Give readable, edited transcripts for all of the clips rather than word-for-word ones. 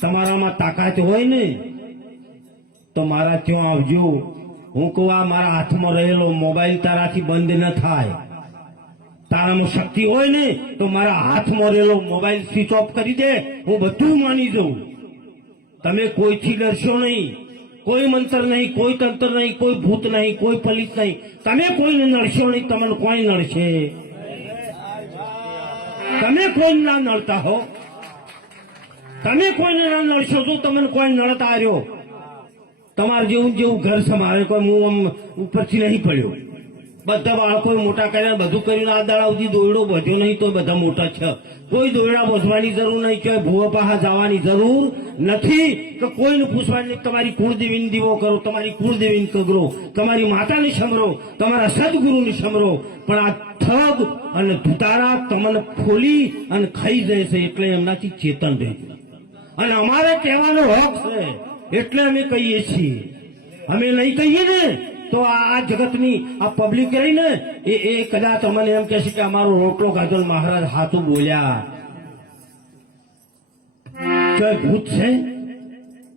તમારામાં તાકાત હોય ને તો મારા ત્યાં આવજો. હું કહું આ મારા હાથમાં રહેલો મોબાઈલ તારાથી બંધ ન થાય. તારામાં શક્તિ હોય ને તો મારા હાથમાં રહેલો મોબાઈલ સ્વિચ ઓફ કરી દે, હું બધું માની જાઉં. તમે કોઈથી ડરશો નહીં, કોઈ મંત્ર નહીં, કોઈ તંત્ર નહીં, કોઈ ભૂત નહીં, કોઈ પલિત નહીં. તમે કોઈને નડશો નહીં, તમને કોઈ નડશે? તમે કોઈ ના નડતા હો, તમે કોઈને ના નડશો તો તમને કોઈ નડતા આવ્યો. તમારે જેવું જેવું ઘર સમારે કોઈ હું આમ ઉપરથી નહીં પડ્યો. બધા બાળકો મોટા કર્યા, બધું કર્યું. આ દાડા સુધી દોયડો બધ્યો નહીં તો બધા મોટા છે. કોઈ દોયડા બોસવાની જરૂર નહીં, કે ભૂવા પાહા જવાની જરૂર નથી, કે કોઈને પૂછવાની નહીં. તમારી કુળદેવીને દીવો કરો, તમારી કુળદેવીને કગરો, તમારી માતાને સમરો, તમારા સદગુરુને સમરો. પણ આ થગ અને ધુતારા તમને ફોલી અને ખાઈ જાય છે, એટલે એમનાથી ચેતન રહેજો. અને અમારે કહેવાનો હક છે એટલે અમે કહીએ છીએ. અમે નહીં કહીએ ને તો આ જગતની આ પબ્લિક રહી ને એ કદાચ અમને એમ કહેશે કે અમારો રોટલો ખાધો મહારાજ હાથું બોલ્યા. ચોય ભૂત છે,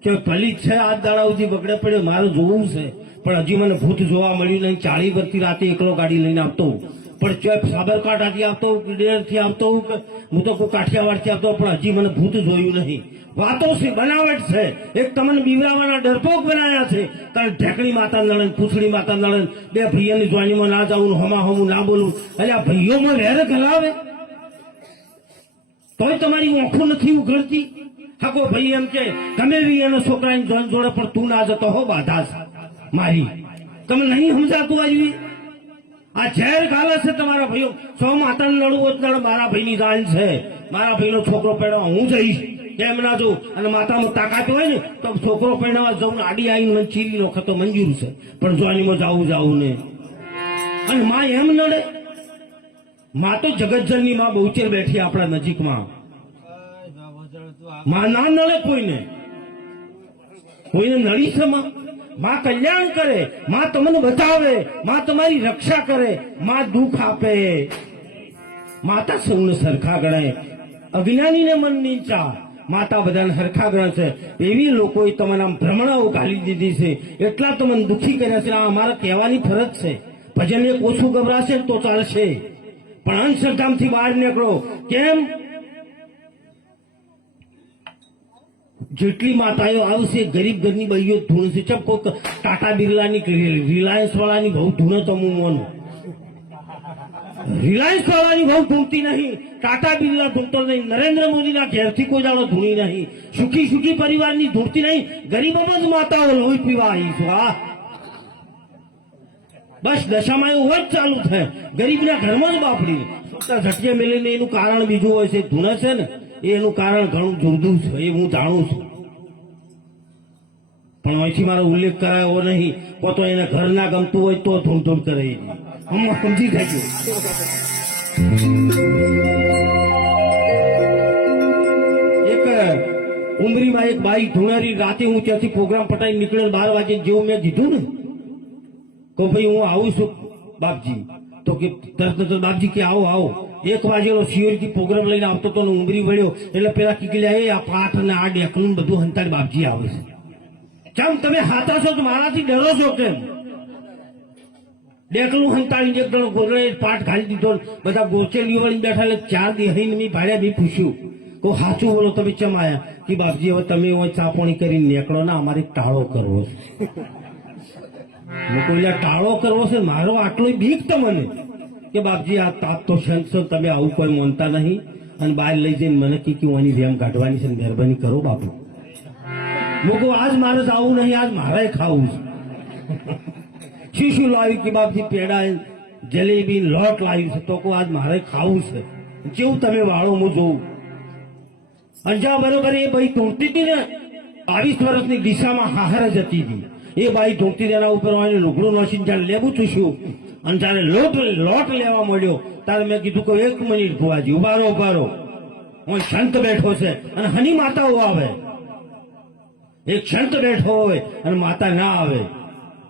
ચોય પલિત છે, આ દાડા સુધી બગડે પડ્યો. મારે જોવું છે પણ હજી મને ભૂત જોવા મળ્યું નહીં. 40 વર્ષથી રાતે એકલો ગાડી લઈને આવતો, પણ ચોય સાબરકાંઠાથી આવતો, ડેરથી આવતો, હું તો કોઈ કાઠિયાવાડથી આવતો, પણ હજી મને ભૂત જોયું નહીં. વાતો છે, બનાવટ છે. એક તમને બીવરાવાના ડરપોક બનાવ્યા છે. તારે ઢેકણી માતા નળન, પૂછડી માતા નળન, બે ભાઈઓની જોઈનીમાં ના જાવું, હમા હમું ના બોલવું. એટલે આ ભાઈઓમાં વેર ગલાવે તોય તમારી ઓંખું નથી ઉઘડતી. હાકો ભાઈ એમ કે ગમે એવી એના છોકરાની જોઈન જોડે, પણ તું ના જતો હો બાધા મારી. તમે નહીં સમજાતું આવી આ ઝેર ગાલે છે તમારા ભાઈઓ. સૌ માતાને લડવું હોય મારા ભાઈની જાણ છે, મારા ભાઈનો છોકરો પહેરવા હું જઈશ, કેમ ના જવું? અને માતામાં તાકાત હોય ને તો છોકરો પહેરવા જવું, આડી આવીને ચીરી નો ખતો મંજૂર છે, પણ જોઈનીમાં જાવું ને. અને માં એમ નડે? માં તો જગતજનની માં બહુચેર બેઠી આપણા નજીકમાં. માં ના નડે કોઈને, કોઈને નડી છે માં? માં કલ્યાણ કરે, માં તમને બચાવે, માં તમારી રક્ષા કરે, માં દુઃખ આપે. માતા સૌને સરખા ગણે, અજ્ઞાનીને મન નીચા. માતા બધાને સરખા ગણે છે. એવી લોકોએ તમને આમ ભ્રમણાઓ ઘાલી દીધી છે, એટલા તમને દુઃખી કર્યા છે. આ અમારે કહેવાની ફરજ છે. ભજન એક ઓછું ગભરાશે તો ચાલશે, પણ અંધશ્રદ્ધામાંથી બહાર નીકળો. કેમ? જેટલી માતાઓ આવશે ગરીબ ઘરની બહીઓ ધૂણ છે. ચપ કોઈક ટાટા બિરલાની, રિલાયન્સ વાળાની બહુ ધૂણે તો હું માનું. રિલાયન્સ વાળાની બહુ ધૂણતી નહીં, ટાટા બિરલા ધૂણતો નહીં, નરેન્દ્ર મોદીના ઘેરથી કોઈ દાડો ધૂણી નહીં, સુખી સુખી પરિવારની ધૂણતી નહીં. ગરીબોમાં જ માતાઓ લોહી પીવા આવી છે. બસ દશામાં એવું જ ચાલુ થાય. ગરીબના ઘરમાં જ બાપડી ઝટકે મેલીને એનું કારણ બીજું હોય છે. ધૂણે છે ને એનું કારણ ઘણું જુદું છે, એ હું જાણું છું. પણ અહીંથી મારો ઉલ્લેખ કરાયો નહીં. તો એને ઘર ના ગમતું હોય તો ધૂમ કરે. હમણાં સમજી જાય. એક ઉમરીમાં એક બાઈ ધૂણારી, રાતે હું ત્યાંથી પ્રોગ્રામ પટાઈ નીકળે 12 વાગે જેવું મેં કીધું ને તો ભાઈ હું આવું છું બાપજી, તો કે તરત બાપજી કે આવો આવો. 1 વાગેનો સિયોરિટી પ્રોગ્રામ લઈને આવતો તો ઉમરી વળ્યો એટલે પેલા કીકલ્યા એ આ પાઠ ને આ ડેકલું બધું હંતાડી બાપજી આવે છે. કેમ તમે હાથા છો તો મારાથી ડરો છો કેમ? ડેકલું હંતાડીને એક જણો ગોગળે પાઠ ખાલી દીધો, બધા ગોચેલી વળીને બેઠા. એટલે 4 દી હઈને મેં ભાડ્યા બી પૂછ્યું કહું સાચું બોલો તમે ચમ આયા? કે બાપજી હવે તમે હોય ચાપણી કરીને નીકળો ને, અમારે ટાળો કરવો છે. મેં કોઈ ટાળો કરવો છે મારો? આટલો બીક તમને કે બાપજી આ તાપ તો સંત છો, તમે આવું કોઈ માનતા નહીં. અને બહાર લઈ જઈને મને કીવાની વેમ કાઢવાની છે, મહેરબાની કરો બાપુ. લોકો આજ મારે જવું નહીં, આજ મારે ખાવું છે. શું લાવ્યું? કે બાપજી પેડા, જલેબી, લોટ લાવ્યું છે. તો કહું આજ મારે ખાવું છે. કેવું તમે વાળો હું જોઉં. અંજા બરોબર એ ભાઈ ધૂણતી હતી ને, 22 વર્ષની દિશામાં હાહર જ હતી. એ બાઈ ધૂણતી તેના ઉપર લુગડું નસીને જયારે લેવું ચૂસ્યું અને જયારે લોટ લેવા મળ્યો ત્યારે મેં કીધું કે 1 મિનિટ ભુવાજી ઉભારો. હું સંત બેઠો છે અને હની માતાઓ આવે. એક સંત બેઠો હોય અને માતા ના આવે.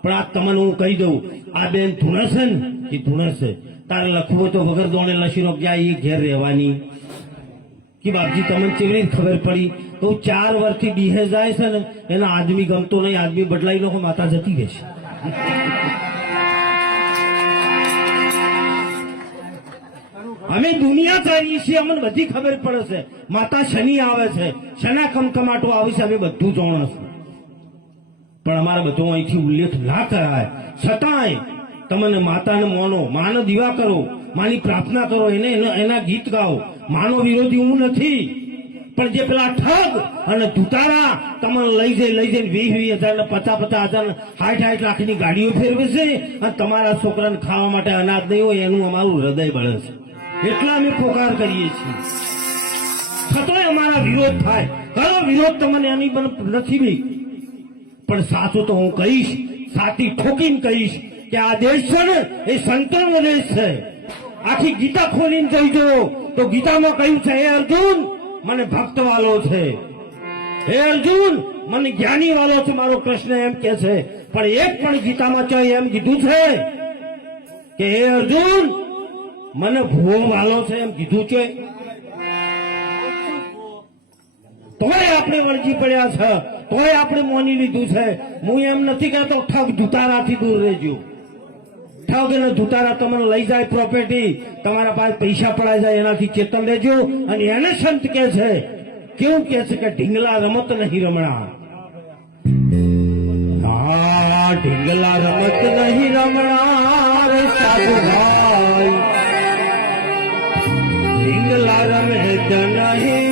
પણ આ તમને હું કહી દઉં, આ બેન ધૂણે છે ને, એ ધૂણે છે. તારે લખવું તો વગર દોણે લસીનો ક્યાં એ ઘેર રહેવાની. કે બાપજી તમને કેવી રીતે ખબર પડી? તો 4 વર્ષથી બીહે જાય છે ને એના આદમી ગમતો નહીં, આદમી બદલાઈ લો માતા જતી રહેશે. અમે દુનિયા ચાલીએ છીએ, અમને બધી ખબર પડે છે. માતા શનિ આવે છે, શના કમકમાટો આવે છે, અમે બધું જાણે છે. પણ અમારા બધો અહીંથી ઉલ્લેખ ના કરાય. છતાંય તમને માતાને માનો, માનો દીવા કરો, માની પ્રાર્થના કરો, એના ગીત ગાઓ. માનો વિરોધી હું નથી, પણ જે પેલા ઠગ અને ધુતારા તમને લઈ જઈને 20,000 ને 50,000 ને 60 લાખની ગાડીઓ ફેરવે છે અને તમારા છોકરાને ખાવા માટે અનાજ નહીં હોય, એનું અમારું હૃદય બળે છે. એટલા અમે પોકાર કરીએ છીએ. છતાંય અમારા વિરોધ થાય. કયો વિરોધ તમને એની નથી બીક, પણ સાચું તો હું કહીશ, સાચી ઠોકીને કહીશ કે આ દેશ છે ને એ સંતોનો દેશ છે. આખી ગીતા ખોલીને જોઈજો તો ગીતામાં કહ્યું છે, હે અર્જુન મને ભક્ત વાલો છે, હે અર્જુન મને જ્ઞાની વાલો છે. મારો કૃષ્ણ એમ કે છે, પણ એક પણ ગીતામાં ચાહે એમ કીધું છે કે હે અર્જુન મને ભૂવો વાલો છે, એમ કીધું છે? તોય આપણે વળગી પડ્યા છે, તોય આપણે મોની લીધું છે. હું એમ નથી કહેતો ઠગ ધુતારાથી દૂર રહેજો. ઠગ અને ધુતારા તમને લઈ જાય પ્રોપર્ટી, તમારા પાસે પૈસા પડાઈ જાય, એનાથી ચેતન લેજો. અને એને સંત કે છે, કેવું કે છે કે ઢીંગલા રમત નહીં રમણા. હા, ઢીંગલા રમત નહીં રમણા રે સાધુ ભાઈ, ઢીંગલા રમત નહીં